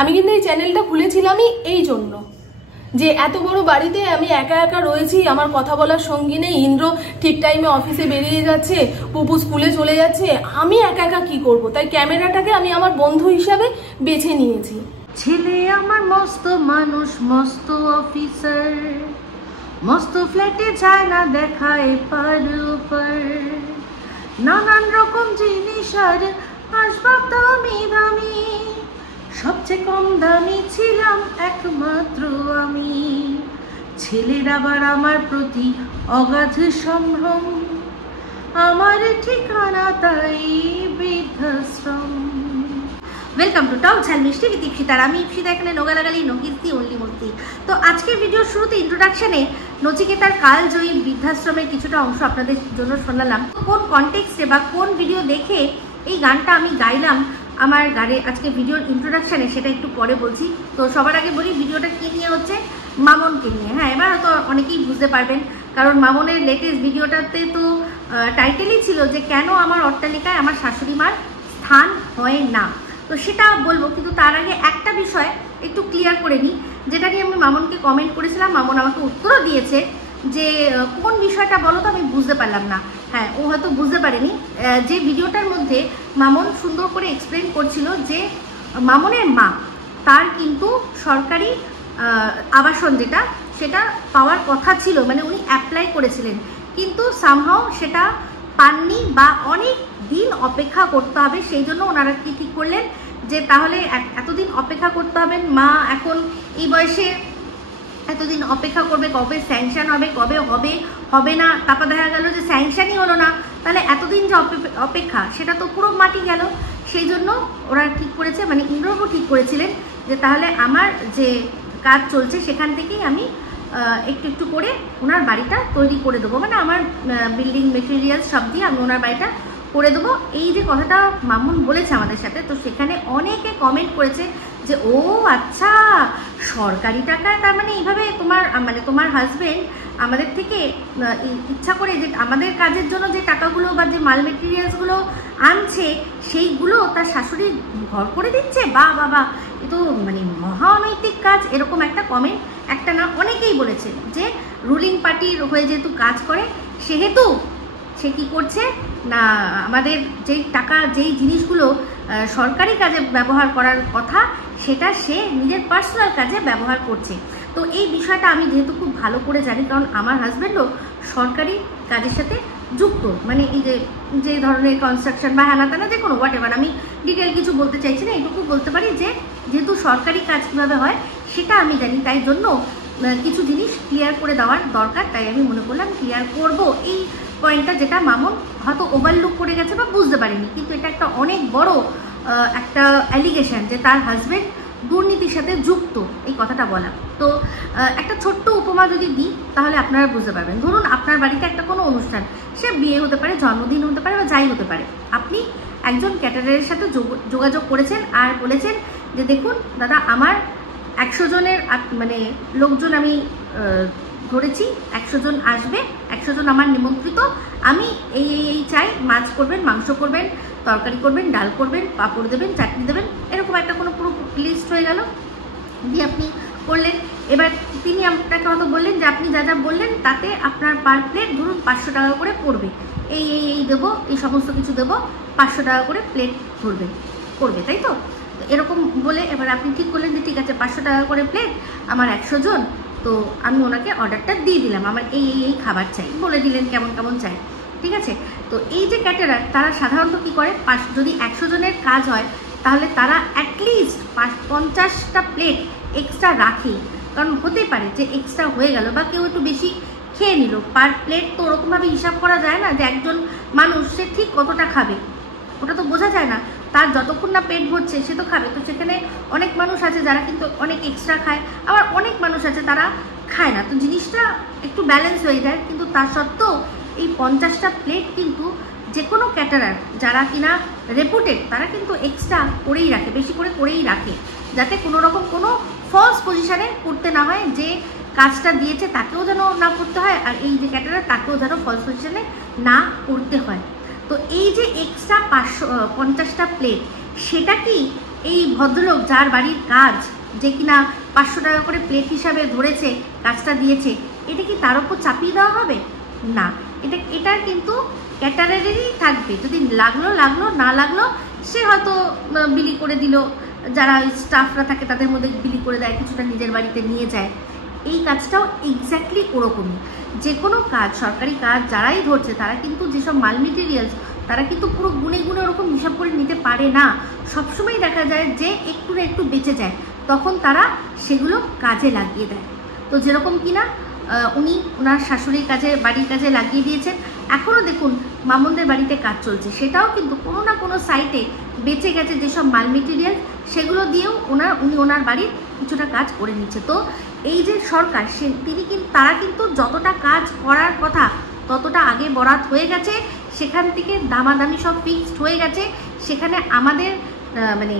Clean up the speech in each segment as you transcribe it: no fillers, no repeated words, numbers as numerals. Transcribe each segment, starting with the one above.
আমি কিন্তু এই চ্যানেলটা খুলেছিলামই এই জন্য যে এত বড় বাড়িতে আমি একা একা রয়েছি, আমার কথা বলার সঙ্গী নেই, ইন্দ্র ঠিক টাইমে অফিসে বেরিয়ে যাচ্ছে, পুপু স্কুলে চলে যাচ্ছে, আমি একা একা কি করব। তাই ক্যামেরাটাকে আমি আমার বন্ধু হিসাবে বেছে নিয়েছি। ছেলে আমার মস্ত মানুষ, মস্ত অফিসার, মস্ত ফ্ল্যাটে যায় না দেখায় পার উপর, নানান রকম জিনিস আর আসবাব দামি দামি, সবচেয়ে কম দামি ছিলাম একমাত্র আমি। ছেলের আবার আমার প্রতি অগাধ সম্ভ্রম, আমার ঠিকানা তাই বৃদ্ধাশ্রম। ওয়েলকাম টু টক ঝাল মিষ্টি উইথ ইপসিতা। আমি ইপসিতা, এখানে নোগালাগালি নকিস্তি অনলি মূর্তি। তো আজকের ভিডিওর শুরুতে ইন্ট্রোডাকশনে নচিকেতার কালজয়ী বৃদ্ধাশ্রমের কিছুটা অংশ আপনাদের জন্য শোনালাম। কোন কনটেক্সটে বা কোন ভিডিও দেখে এই গানটা আমি গাইলাম আমার গানে আজকে ভিডিওর ইন্ট্রোডাকশনে, সেটা একটু পরে বলছি। তো সবার আগে বলি ভিডিওটা কী নিয়ে হচ্ছে, মামনকে নিয়ে। হ্যাঁ, এবার হয়তো অনেকেই বুঝতে পারবেন, কারণ মামনের লেটেস্ট ভিডিওটাতে তো টাইটেলই ছিল যে কেন আমার অট্টালিকায় আমার শাশুড়ি মার স্থান হয় না। তো সেটা বলবো, কিন্তু তার আগে একটা বিষয় একটু ক্লিয়ার করে নিই, যেটা নিয়ে আমি মামনকে কমেন্ট করেছিলাম। মামন আমাকে উত্তরও দিয়েছে যে কোন বিষয়টা বলো তো, আমি বুঝতে পারলাম না। হ্যাঁ, ও হয়তো বুঝতে পারেনি। যে ভিডিওটার মধ্যে মামন সুন্দর করে এক্সপ্লেন করছিল যে মামনের মা, তার কিন্তু সরকারি আবাসন যেটা, সেটা পাওয়ার কথা ছিল, মানে উনি অ্যাপ্লাই করেছিলেন, কিন্তু সামহাও সেটা পাননি বা অনেক দিন অপেক্ষা করতে হবে। সেই জন্য ওনারা কি ঠিক করলেন যে তাহলে এতদিন অপেক্ষা করতে হবে, মা এখন এই বয়সে এতদিন অপেক্ষা করবে, কবে স্যাংশন হবে, কবে হবে হবে না, তারপর দেখা গেল যে স্যাংশনই হলো না, তাহলে এতদিন যে অপেক্ষা সেটা তো পুরো মাটি গেল। সেই জন্য ওরা ঠিক করেছে, মানে ইন্দ্রবাবু ঠিক করেছিলেন যে তাহলে আমার যে কাজ চলছে সেখান থেকেই আমি একটু একটু করে ওনার বাড়িটা তৈরি করে দেবো, মানে আমার বিল্ডিং মেটেরিয়ালস সব দিয়ে আমি ওনার বাড়িটা করে দেবো। এই যে কথাটা মামুন বলেছে আমাদের সাথে, তো সেখানে অনেকে কমেন্ট করেছে যে ও আচ্ছা, সরকারি টাকায় তার মানে এইভাবে তোমার হাজবেন্ড আমাদের থেকে ইচ্ছা করে যে আমাদের কাজের জন্য যে টাকাগুলো বা যে মাল মেটেরিয়ালসগুলো আনছে সেইগুলো তার শাশুড়ি ঘর করে দিচ্ছে। বা বাবা, এ তো মানে মহা অনৈতিক কাজ। এরকম একটা কমেন্ট, একটা না অনেকেই বলেছে যে রুলিং পার্টির হয়ে যেহেতু কাজ করে, সেহেতু সে কী করছে না, আমাদের যেই টাকা যেই জিনিসগুলো সরকারি কাজে ব্যবহার করার কথা সেটা সে নিজের পার্সোনাল কাজে ব্যবহার করছে। তো এই বিষয়টা আমি যেহেতু খুব ভালো করে জানি, কারণ আমার হাজব্যান্ডও সরকারি কাজের সাথে যুক্ত, মানে এই যে ধরনের কনস্ট্রাকশন বা হ্যানা তেনা যে কোনো হোয়াট এভার, আমি ডিটেল কিছু বলতে চাইছি না, এইটুকু বলতে পারি যে যেহেতু সরকারি কাজ কীভাবে হয় সেটা আমি জানি, তাই জন্য কিছু জিনিস ক্লিয়ার করে দেওয়ার দরকার। তাই আমি মনে করলাম ক্লিয়ার করব এই পয়েন্টটা, যেটা মামুন হয়তো ওভারলুক করে গেছে বা বুঝতে পারেনি, কিন্তু এটা একটা অনেক বড় একটা অ্যালিগেশন যে তার হাজব্যান্ড দুর্নীতির সাথে যুক্ত, এই কথাটা বলা। তো একটা ছোট্ট উপমা যদি দিই তাহলে আপনারা বুঝতে পারবেন। ধরুন আপনার বাড়িতে একটা কোনো অনুষ্ঠান, সে বিয়ে হতে পারে, জন্মদিন হতে পারে বা যাই হতে পারে, আপনি একজন ক্যাটারারের সাথে যোগাযোগ করেছেন আর বলেছেন যে দেখুন দাদা, আমার 100 জনের মানে লোকজন আমি ধরেছি, 100 জন আসবে, 100 জন আমার নিমন্ত্রিত, আমি এই চাই, মাছ করবেন, মাংস করবেন, তরকারি করবেন, ডাল করবেন, পাঁপড় দেবেন, চাটনি দেবেন, এরকম একটা কোনো পুরো লিস্ট হয়ে গেল, দিয়ে আপনি করলেন। এবার তিনি আপনাকে হয়তো বললেন যে আপনি যা যা বললেন তাতে আপনার পার প্লেট ধরুন 500 টাকা করে পড়বে, এই দেবো, এই সমস্ত কিছু দেবো, 500 টাকা করে প্লেট করবে, তাই তো? এরকম বলে এবার আপনি ঠিক করলেন যে ঠিক আছে 500 টাকা করে প্লেট, আমার 100 জন, তো আমি ওনাকে অর্ডারটা দিয়ে দিলাম, আমার এই খাবার চাই, বলে দিলেন কেমন কেমন চাই, ঠিক আছে? তো এই যে ক্যাটারার, তারা সাধারণত কী করে, যদি 100 জনের কাজ হয় তাহলে তারা অ্যাটলিস্ট 50টা প্লেট এক্সট্রা রাখে, কারণ হতে পারে যে এক্সট্রা হয়ে গেল বা কেউ একটু বেশি খেয়ে নিল। পার প্লেট তো ওরকমভাবে হিসাব করা যায় না যে একজন মানুষ সে ঠিক কতটা খাবে, ওটা তো বোঝা যায় না। তার যতক্ষণ না পেট ভরছে সে তো খাবে। তো সেখানে অনেক মানুষ আছে যারা কিন্তু অনেক এক্সট্রা খায়, আবার অনেক মানুষ আছে তারা খায় না, তো জিনিসটা একটু ব্যালেন্স হয়ে যায়। কিন্তু তা সত্ত্বেও এই 50টা প্লেট কিন্তু যে কোনো ক্যাটারার যারা কিনা রেপুটেড, তারা কিন্তু এক্সট্রা করেই রাখে, বেশি করে করেই রাখে, যাতে কোনো রকম কোনো ফলস পজিশানে করতে না হয়, যে কাজটা দিয়েছে তাকেও যেন না করতে হয়, আর এই যে ক্যাটারার তাকেও যেন ফলস পজিশানে না করতে হয়। তো এই যে এক্সট্রা 50টা প্লেট, সেটা কি এই ভদ্রলোক যার বাড়ির কাজ, যে কিনা 500 টাকা করে প্লেট হিসাবে ধরেছে, কাজটা দিয়েছে, এটা কি তার উপর চাপিয়ে দেওয়া হবে? না, এটা কিন্তু ক্যাটারারেরই থাকবে। যদি লাগলো না লাগলো সে হয়তো বিলি করে দিল, যারা স্টাফরা থাকে তাদের মধ্যে বিলি করে দেয়, কিছুটা নিজের বাড়িতে নিয়ে যায়। এই কাজটাও এক্স্যাক্টলি ওরকমই। যে কোনো কাজ, সরকারি কাজ যারাই ধরছে তারা কিন্তু যেসব মাল মেটেরিয়ালস, তারা কিন্তু পুরো গুনে ওরকম হিসাব করে নিতে পারে না। সবসময় দেখা যায় যে একটু না একটু বেঁচে যায়, তখন তারা সেগুলো কাজে লাগিয়ে দেয়। তো যেরকম কিনা উনি ওনার শাশুড়ির কাজে, বাড়ির কাজে লাগিয়ে দিয়েছেন। এখনও দেখুন মামুনদের বাড়িতে কাজ চলছে, সেটাও কিন্তু কোনো না কোনো সাইটে বেঁচে গেছে যেসব মাল মেটেরিয়াল, সেগুলো দিয়েও উনি ওনার বাড়ির কিছুটা কাজ করে নিচ্ছে। তো এই যে সরকার, তারা কিন্তু যতটা কাজ করার কথা ততটা আগে বরাত হয়ে গেছে, সেখান থেকে দামাদামি সব ফিক্সড হয়ে গেছে। সেখানে আমাদের মানে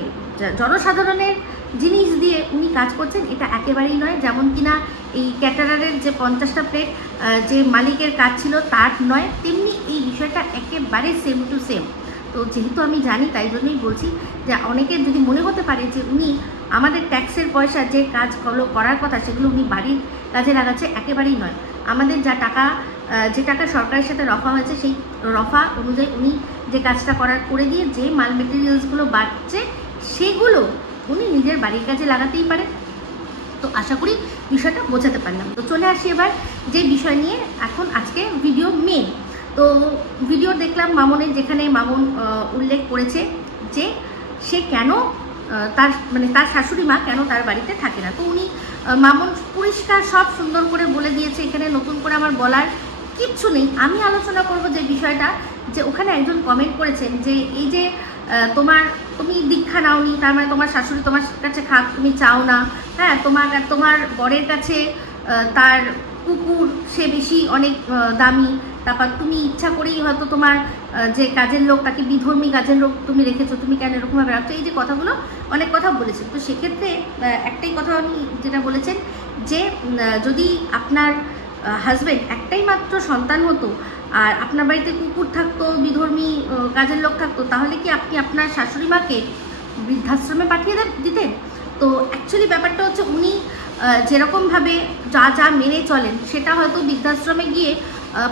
জনসাধারণের জিনিস দিয়ে উনি কাজ করছেন, এটা একেবারেই নয়। যেমন কিনা এই ক্যাটারারের যে 50টা প্লেট যে মালিকের কাজ ছিল তার নয়, তেমনি এই বিষয়টা একেবারে সেম টু সেম। তো যেহেতু আমি জানি তাই জন্যই বলছি যে অনেকের যদি মনে হতে পারে যে উনি আমাদের ট্যাক্সের পয়সা যে কাজগুলো করার কথা সেগুলো উনি বাড়ির কাজে লাগাচ্ছে, একেবারেই নয়। আমাদের যে টাকা সরকারের সাথে রফা হয়েছে, সেই রফা অনুযায়ী উনি যে কাজটা করে দিয়ে যে মাল মেটেরিয়ালসগুলো বাড়ছে সেগুলো উনি নিজের বাড়ির কাজে লাগাতেই পারে। তো আশা করি বিষয়টা বোঝাতে পারলাম। তো চলে আসি এবার যে বিষয় নিয়ে এখন আজকে ভিডিও মেন। তো ভিডিও দেখলাম মামুনের, যেখানে মামুন উল্লেখ করেছে যে সে কেন তার শাশুড়ি মা কেন তার বাড়িতে থাকে না। তো উনি মামুন পরিষ্কার সব সুন্দর করে বলে দিয়েছে, এখানে নতুন করে আমার বলার কিচ্ছু নেই। আমি আলোচনা করব যে বিষয়টা, যে ওখানে একজন কমেন্ট করেছেন যে এই যে তুমি দীক্ষা নাওনি, তার মানে তোমার শাশুড়ি তোমার কাছে খাক তুমি চাও না, হ্যাঁ, তোমার বরের কাছে তার কুকুর সে বেশি অনেক দামি, তারপর তুমি ইচ্ছা করেই হয়তো তোমার যে কাজের লোক তাকে বিধর্মী কাজের লোক তুমি রেখেছো, তুমি কেন এরকমভাবে রাখছো। এই যে কথাগুলো অনেক কথা বলেছেন। তো সেক্ষেত্রে একটাই কথা উনি যেটা বলেছেন যে যদি আপনার হাজব্যান্ড একটাই মাত্র সন্তান হতো আর আপনার বাড়িতে কুকুর থাকতো, বিধর্মী কাজের লোক থাকতো, তাহলে কি আপনি আপনার শাশুড়ি মাকে বৃদ্ধাশ্রমে পাঠিয়ে দিতেন? তো অ্যাকচুয়ালি ব্যাপারটা হচ্ছে উনি যেরকমভাবে যা মেনে চলেন সেটা হয়তো বৃদ্ধাশ্রমে গিয়ে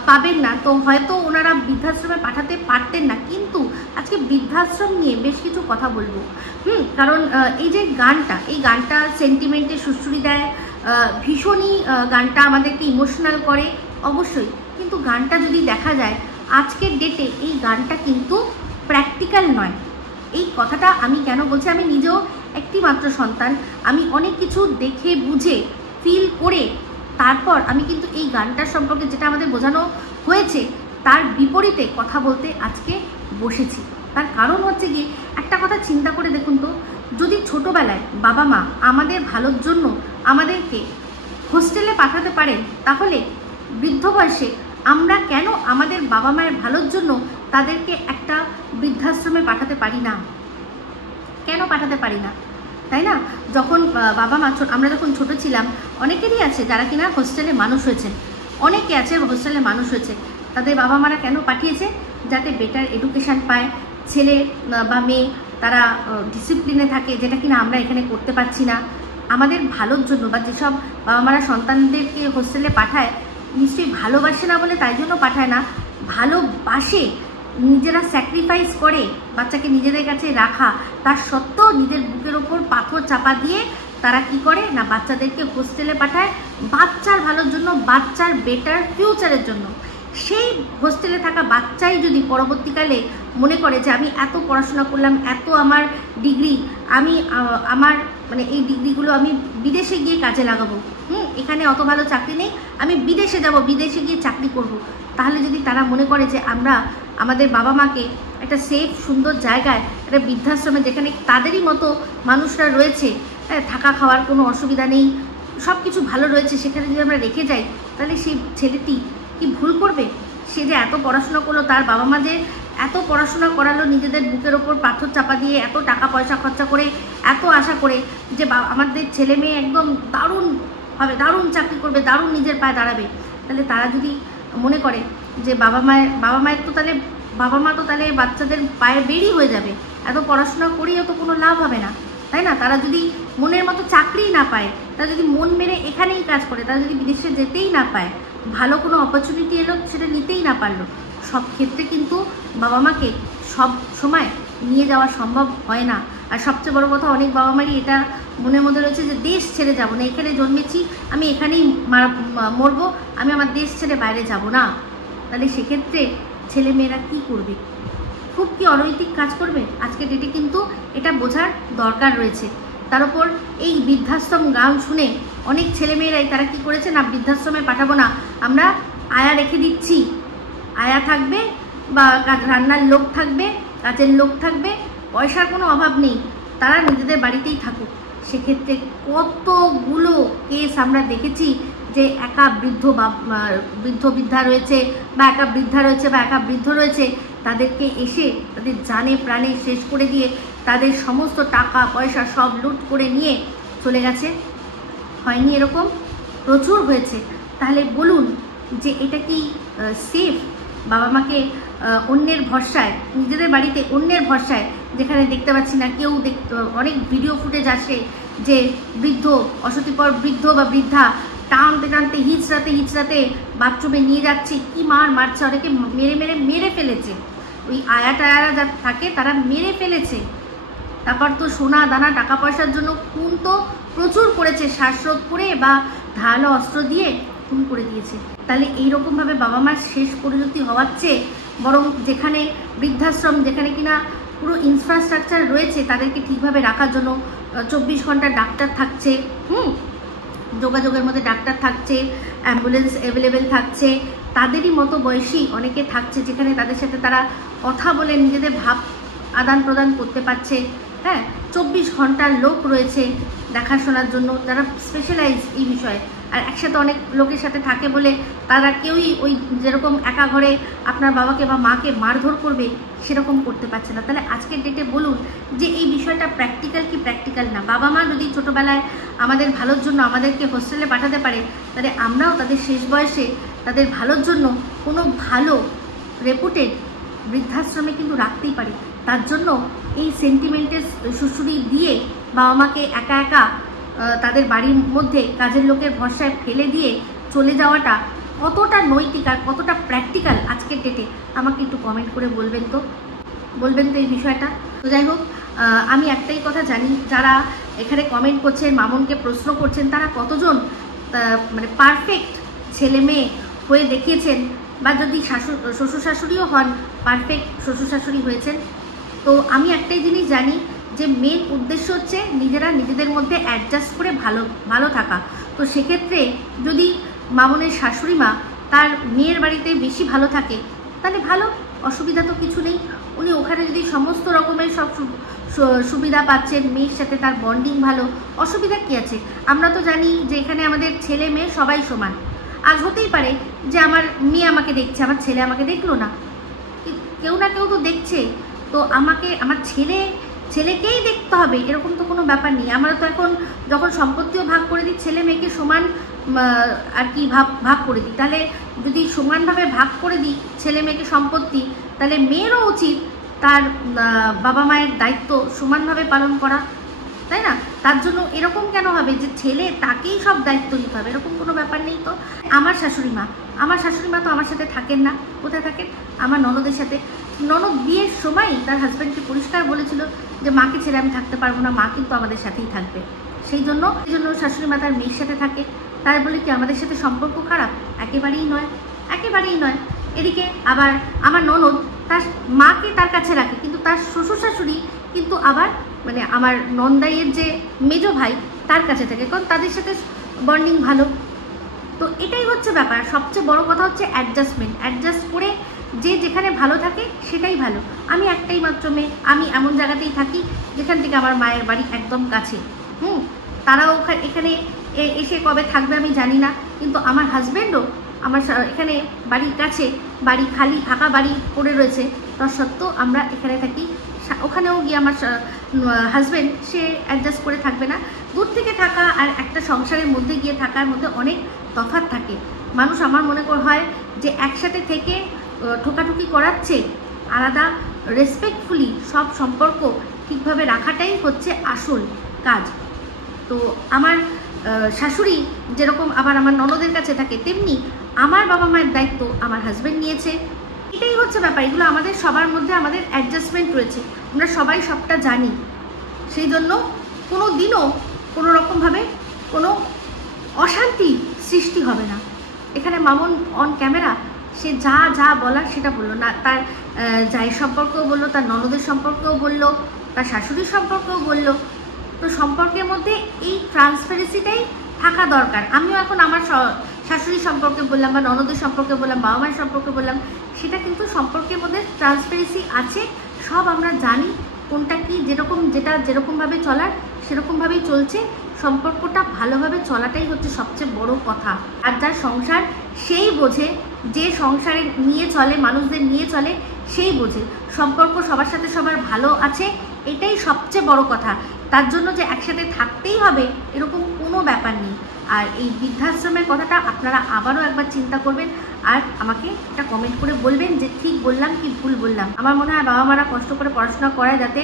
পাবেন না। তো হয়তো ওনারা বৃদ্ধাশ্রমে পাঠাতে পারতেন না, কিন্তু আজকে বৃদ্ধাশ্রম নিয়ে বেশ কিছু কথা বলবো। কারণ এই যে এই গানটা সেন্টিমেন্টে সুশ্রী দেয়, ভীষণই গানটা আমাদেরকে ইমোশনাল করে অবশ্যই, কিন্তু গানটা যদি দেখা যায় আজকের ডেটে এই গানটা কিন্তু প্র্যাকটিক্যাল নয়। এই কথাটা আমি কেন বলছি, আমি নিজেও একটি মাত্র সন্তান, আমি অনেক কিছু দেখে বুঝে ফিল করে তারপর আমি কিন্তু এই গানটার সম্পর্কে যেটা আমাদের বোঝানো হয়েছে তার বিপরীতে কথা বলতে আজকে বসেছি। তার কারণ হচ্ছে কি, একটা কথা চিন্তা করে দেখুন তো, যদি ছোটোবেলায় বাবা মা আমাদের ভালোর জন্য আমাদেরকে হোস্টেলে পাঠাতে পারেন, তাহলে বৃদ্ধ বয়সে আমরা কেন আমাদের বাবা মায়ের ভালোর জন্য তাদেরকে একটা বৃদ্ধাশ্রমে পাঠাতে পারি না? কেন পাঠাতে পারি না, তাই না? যখন বাবা মা আমরা যখন ছোট ছিলাম, অনেকেরই আছে যারা কিনা হোস্টেলে মানুষ হয়েছে, অনেকে আছে হোস্টেলে মানুষ হয়েছে, তাদের বাবা মারা কেন পাঠিয়েছে? যাতে বেটার এডুকেশান পায় ছেলে বা মেয়ে, তারা ডিসিপ্লিনে থাকে, যেটা কিনা আমরা এখানে করতে পারছি না। আমাদের ভালোর জন্য, বা যেসব বাবা মারা সন্তানদেরকে হোস্টেলে পাঠায় নিশ্চয়ই ভালোবাসে না বলে তাই জন্য পাঠায় না, ভালোবাসে, নিজেরা স্যাক্রিফাইস করে বাচ্চাকে নিজেদের কাছে রাখা, তার সত্ত্বেও নিজের বুকের ওপর পাথর চাপা দিয়ে তারা কি করে না, বাচ্চাদেরকে হোস্টেলে পাঠায় বাচ্চার ভালোর জন্য, বাচ্চার বেটার ফিউচারের জন্য। সেই হোস্টেলে থাকা বাচ্চাই যদি পরবর্তীকালে মনে করে যে আমি এত পড়াশোনা করলাম, এত আমার ডিগ্রি, আমি আমার মানে এই ডিগ্রিগুলো আমি বিদেশে গিয়ে কাজে লাগাবো, এখানে অত ভালো চাকরি নেই, আমি বিদেশে যাব, বিদেশে গিয়ে চাকরি করব, তাহলে যদি তারা মনে করে যে আমরা আমাদের বাবা মাকে একটা সেফ সুন্দর জায়গায়, একটা বৃদ্ধাশ্রমে যেখানে তাদেরই মতো মানুষরা রয়েছে, থাকা খাওয়ার কোনো অসুবিধা নেই, সব কিছু ভালো রয়েছে, সেখানে যদি আমরা রেখে যাই, তাহলে সেই ছেলেটি কি ভুল করবে? সে যে এত পড়াশোনা করলো, তার বাবা মা যে এত পড়াশোনা করালো, নিজেদের বুকের ওপর পাথর চাপা দিয়ে এত টাকা পয়সা খরচা করে, এত আশা করে যে আমাদের ছেলে মেয়ে একদম দারুণ হবে, দারুণ চাকরি করবে, দারুণ নিজের পায়ে দাঁড়াবে, তাহলে তারা যদি মনে করে যে বাবা মায়ের তো তাহলে বাবা মা তো তাহলে বাচ্চাদের পায়ে বেড়ি হয়ে যাবে, এত পড়াশোনা করিও তো কোনো লাভ হবে না। তাই না? তারা যদি মনের মতো চাকরি না পায়, তারা যদি মন মেরে এখানেই কাজ করে, তারা যদি বিদেশে যেতেই না পায়, ভালো কোনো অপরচুনিটি এলো সেটা নিতেই না পারলো, সব ক্ষেত্রে কিন্তু বাবা মাকে সব সময় নিয়ে যাওয়া সম্ভব হয় না। আর সবচেয়ে বড় কথা, অনেক বাবা মারই এটা মনের মধ্যে রয়েছে যে দেশ ছেড়ে যাব না, এখানে জন্মেছি আমি এখানেই মরবো, আমি আমার দেশ ছেড়ে বাইরে যাব না। তাহলে সেক্ষেত্রে ছেলেমেয়েরা কী করবে? খুব কি অনৈতিক কাজ করবে? আজকে ডেটে কিন্তু এটা বোঝার দরকার রয়েছে। তার উপর এই বৃদ্ধাশ্রম গান শুনে অনেক ছেলেমেয়েরাই তারা কি করেছে না, বৃদ্ধাশ্রমে পাঠাবো না, আমরা আয়া রেখে দিচ্ছি, আয়া থাকবে বা রান্নার লোক থাকবে, কাজের লোক থাকবে, পয়সার কোনো অভাব নেই, তারা নিজেদের বাড়িতেই থাকুক। সেক্ষেত্রে কতগুলো কেস আমরা দেখেছি যে একা বৃদ্ধা রয়েছে বা একা বৃদ্ধা রয়েছে বা একা বৃদ্ধ রয়েছে, তাদেরকে এসে তাদের জানে প্রাণে শেষ করে দিয়ে তাদের সমস্ত টাকা পয়সা সব লুট করে নিয়ে চলে গেছে। হয়নি এরকম? প্রচুর হয়েছে। তাহলে বলুন যে এটা কি সেফ? বাবা মাকে অন্যের ভরসায়, নিজেদের বাড়িতে অন্যের ভরসায়, যেখানে দেখতে পাচ্ছি না কেউ অনেক ভিডিও ফুটেজ আসে যে বৃদ্ধ, অসতিপর বৃদ্ধ বা বৃদ্ধা টানতে টানতে হিচড়াতে বাথরুমে নিয়ে যাচ্ছে, কি মারছে, অনেকে মেরে ফেলেছে, ওই আয়া টায়ারা যা থাকে তারা মেরে ফেলেছে। তারপর তো সোনা দানা টাকা পয়সার জন্য খুন তো প্রচুর করেছে, শ্বাসরোধ করে বা ধারালো অস্ত্র দিয়ে খুন করে দিয়েছে। তাহলে এইরকমভাবে বাবা মার শেষ পরিণতি হওয়ার চেয়ে বরং যেখানে বৃদ্ধাশ্রম, যেখানে কিনা পুরো ইনফ্রাস্ট্রাকচার রয়েছে তাদেরকে ঠিকভাবে রাখার জন্য 24 ঘন্টা ডাক্তার থাকছে, যোগাযোগের মধ্যে ডাক্তার থাকছে, অ্যাম্বুলেন্স অ্যাভেলেবেল থাকছে, তাদেরই মতো বয়সী অনেকে থাকছে যেখানে তাদের সাথে তারা কথা বলে নিজেদের ভাব আদান প্রদান করতে পারছে। হ্যাঁ, 24 ঘন্টার লোক রয়েছে দেখাশোনার জন্য, যারা স্পেশালাইজ এই বিষয়ে। আর একসাথে অনেক লোকের সাথে থাকে বলে তারা কেউই ওই যেরকম একা ঘরে আপনার বাবাকে বা মাকে মারধর করবে সেরকম করতে পারছে না। তাহলে আজকের ডেটে বলুন যে এই বিষয়টা প্র্যাকটিক্যাল কি প্র্যাকটিক্যাল না? বাবা মা যদি ছোটোবেলায় আমাদের ভালোর জন্য আমাদেরকে হোস্টেলে পাঠাতে পারে, তাহলে আমরাও তাদের শেষ বয়সে তাদের ভালোর জন্য কোনো ভালো রেপুটেড বৃদ্ধাশ্রমে কিন্তু রাখতেই পারি। তার জন্য এই সেন্টিমেন্টের সুশুরি দিয়ে বাবা মাকে একা একা তাদের বাড়ির মধ্যে কাজের লোকের ভরসায় ফেলে দিয়ে চলে যাওয়াটা কতটা নৈতিক আর কতটা প্র্যাকটিক্যাল আজকের ডেটে আমাকে একটু কমেন্ট করে বলবেন তো এই বিষয়টা। তো যাই হোক, আমি একটাই কথা জানি, যারা এখানে কমেন্ট করছেন, মামনকে প্রশ্ন করছেন, তারা কতজন মানে পারফেক্ট ছেলে মেয়ে হয়ে দেখিয়েছেন, বা যদি শ্বশুর শাশুড়িও হন পারফেক্ট শ্বশুর শাশুড়ি হয়েছেন। তো আমি একটাই জিনিস জানি যে মেন উদ্দেশ্য হচ্ছে নিজেরা নিজেদের মধ্যে অ্যাডজাস্ট করে ভালো থাকা। তো সেক্ষেত্রে যদি মামনের শাশুড়ি মা তার মেয়ের বাড়িতে বেশি ভালো থাকে তাহলে ভালো, অসুবিধা তো কিছু নেই। উনি ওখানে যদি সমস্ত রকমের সব সুবিধা পাচ্ছেন, মেয়ের সাথে তার বন্ডিং ভালো, অসুবিধা কী আছে? আমরা তো জানি যে এখানে আমাদের ছেলে মেয়ে সবাই সমান। আজ হতেই পারে যে আমার মেয়ে আমাকে দেখছে, আমার ছেলে আমাকে দেখলো না, কেউ না কেউ তো দেখছে, তো আমাকে আমার ছেলেকেই দেখতে হবে এরকম তো কোনো ব্যাপার নেই। আমরা তো এখন যখন সম্পত্তিও ভাগ করে দিই, ছেলে মেয়েকে সমান আর কি ভাগ করে দিই, তাহলে যদি সমানভাবে ভাগ করে দিই ছেলে মেয়েকে সম্পত্তি, তাহলে মেয়েরও উচিত তার বাবা মায়ের দায়িত্ব সমানভাবে পালন করা, তাই না? তার জন্য এরকম কেন হবে যে ছেলে তাকেই সব দায়িত্ব নিতে হবে? এরকম কোনো ব্যাপার নেই তো। আমার শাশুড়ি মা তো আমার সাথে থাকেন না, কোথায় থাকেন? আমার ননদের সাথে। ননদ বিয়ের সময় তার হাজব্যান্ডকে পরিষ্কার বলেছিল যে মাকে ছেড়ে আমি থাকতে পারবো না, মা কিন্তু আমাদের সাথেই থাকবে। সেই জন্য শাশুড়ি মা তার মেয়ের সাথে থাকে। তাই বলে কি আমাদের সাথে সম্পর্ক খারাপ? একেবারেই নয়। এদিকে আবার আমার ননদ তার মাকে তার কাছে রাখে, কিন্তু তার শ্বশুর শাশুড়ি কিন্তু আবার মানে আমার নন্দাইয়ের যে মেজো ভাই তার কাছে থাকে, কারণ তাদের সাথে বন্ডিং ভালো। তো এটাই হচ্ছে ব্যাপার। সবচেয়ে বড় কথা হচ্ছে অ্যাডজাস্ট করে যে যেখানে ভালো থাকে সেটাই ভালো। আমি একটাই মাত্র মেয়ে, আমি এমন জায়গাতেই থাকি যেখান থেকে আমার মায়ের বাড়ি একদম কাছে। তারাও এখানে এসে কবে থাকবে আমি জানি না, কিন্তু আমার হাজব্যান্ডও আমার এখানে বাড়ির কাছে, বাড়ি খালি ফাঁকা বাড়ি পড়ে রয়েছে, তার সত্ত্বেও আমরা এখানে থাকি। ওখানেও গিয়ে আমার হাজব্যান্ড সে অ্যাডজাস্ট করে থাকবে না। দূর থেকে থাকা আর একটা সংসারের মধ্যে গিয়ে থাকার মধ্যে অনেক তফাৎ থাকে। মানুষ আমার মনে হয় যে একসাথে থেকে ঠোকাঠুকি করাচ্ছে, আলাদা রেসপেক্টফুলি সব সম্পর্ক ঠিকভাবে রাখাটাই হচ্ছে আসল কাজ। তো আমার শাশুড়ি যেরকম আবার আমার ননদের কাছে থাকে, তেমনি আমার বাবা মায়ের দায়িত্ব আমার হাজব্যান্ড নিয়েছে। এটাই হচ্ছে ব্যাপার, এগুলো আমাদের সবার মধ্যে আমাদের অ্যাডজাস্টমেন্ট রয়েছে, আমরা সবাই সবটা জানি। সেই জন্য কোনো দিনও কোনো রকমভাবে কোনো অশান্তি সৃষ্টি হবে না। এখানে মামুন অন ক্যামেরা সে যা যা বলার সেটা বললো না, তার জায়ের সম্পর্কেও বললো, তার ননদের সম্পর্কেও বললো, তার শাশুড়ির সম্পর্কেও বললো। তো সম্পর্কের মধ্যে এই ট্রান্সপারেন্সিটাই থাকা দরকার। আমিও এখন আমার শাশুড়ির সম্পর্কে বললাম বা ননদের সম্পর্কে বললাম, বাবা মায়ের সম্পর্কে বললাম, সেটা কিন্তু সম্পর্কের মধ্যে ট্রান্সপারেন্সি আছে, সব আমরা জানি কোনটা কি, যেটা যেরকমভাবে চলার সেরকমভাবেই চলছে। সম্পর্কটা ভালোভাবে চলাটাই হচ্ছে সবচেয়ে বড় কথা। আর যার সংসার সেই বোঝে, যে সংসারে নিয়ে চলে, মানুষদের নিয়ে চলে, সেই বোঝে সম্পর্ক সবার সাথে সবার ভালো আছে, এটাই সবচেয়ে বড় কথা। তার জন্য যে একসাথে থাকতেই হবে এরকম কোনো ব্যাপার নেই। আর এই বৃদ্ধাশ্রমের কথাটা আপনারা আবারও একবার চিন্তা করবেন, আর আমাকে একটা কমেন্ট করে বলবেন যে ঠিক বললাম কি ভুল বললাম। আমার মনে হয় বাবা মারা কষ্ট করে পড়াশোনা করায় যাতে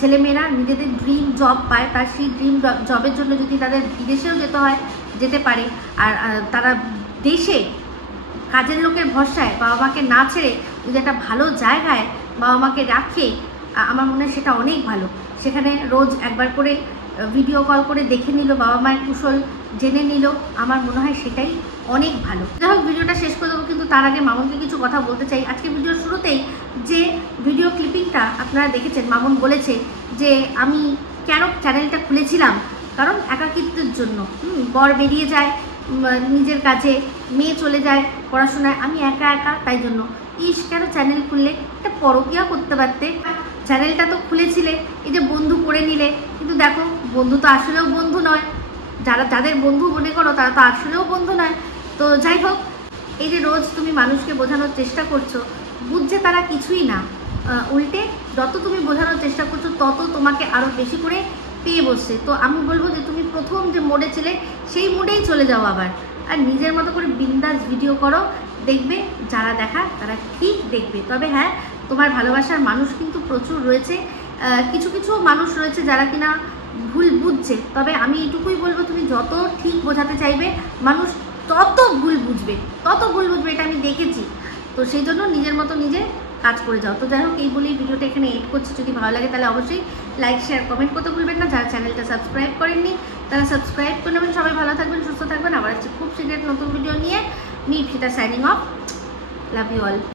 ছেলেমেয়েরা নিজেদের ড্রিম জব পায়, তার সেই ড্রিম জবের জন্য যদি তাদের বিদেশেও যেতে হয় যেতে পারে, আর তারা দেশে কাজের লোকের ভরসায় বাবা মাকে না ছেড়ে যদি একটা ভালো জায়গায় বাবা মাকে রাখে, আমার মনে হয় সেটা অনেক ভালো। সেখানে রোজ একবার করে ভিডিও কল করে দেখে নিল, বাবা মায়ের কুশল জেনে নিল, আমার মনে হয় সেটাই অনেক ভালো। যাই হোক, ভিডিওটা শেষ করে দেবো, কিন্তু তার আগে মামুনকে কিছু কথা বলতে চাই। আজকে ভিডিওর শুরুতেই যে ভিডিও ক্লিপিংটা আপনারা দেখেছেন, মামুন বলেছে যে আমি কেন চ্যানেলটা খুলেছিলাম, কারণ একাকিত্বের জন্য। বর বেরিয়ে যায় নিজের কাজে, মেয়ে চলে যায় পড়াশোনায়, আমি একা একা, তাই জন্য। ইস, কেন চ্যানেল খুললে, একটা পরকিয়া করতে পারতে, চ্যানেলটা তো খুলেছিলে এই যে বন্ধু করে নিলে, কিন্তু দেখো বন্ধু তো আসলেও বন্ধু নয়, যাদের বন্ধু মনে করো তারা তো আসলেও বন্ধু নয়। তো যাই হোক, এই যে রোজ তুমি মানুষকে বোঝানোর চেষ্টা করছো, বুঝছে তারা কিছুই না, উল্টে যত তুমি বোঝানোর চেষ্টা করছো তত তোমাকে আরও বেশি করে পেয়ে বসছে। তো আমি বলবো যে তুমি প্রথম যে মোডে ছিলে সেই মোডেই চলে যাও আবার, আর নিজের মতো করে বিন্দাস ভিডিও করো, দেখবে যারা দেখা তারা ঠিক দেখবে। তবে হ্যাঁ, তোমার ভালোবাসার মানুষ কিন্তু প্রচুর রয়েছে, কিছু কিছু মানুষ রয়েছে যারা কিনা ভুল বুঝছে। তবে আমি এটুকুই বলবো, তুমি যত ঠিক বোঝাতে চাইবে মানুষ তত ভুল বুঝবে, এটা আমি দেখেছি। তো সেই জন্য নিজের মতো নিজে কাজ করে যাও। তো যাই হোক, এই বলেই ভিডিওটা এখানে এড করছি। যদি ভালো লাগে তাহলে অবশ্যই লাইক শেয়ার কমেন্ট করতে ভুলবেন না। যারা চ্যানেলটা সাবস্ক্রাইব করেননি তারা সাবস্ক্রাইব করে নেবেন। সবাই ভালো থাকবেন, সুস্থ থাকবেন। আবার খুব শীঘ্র নতুন ভিডিও নিয়ে। মি ফিটা signing off. Love you all.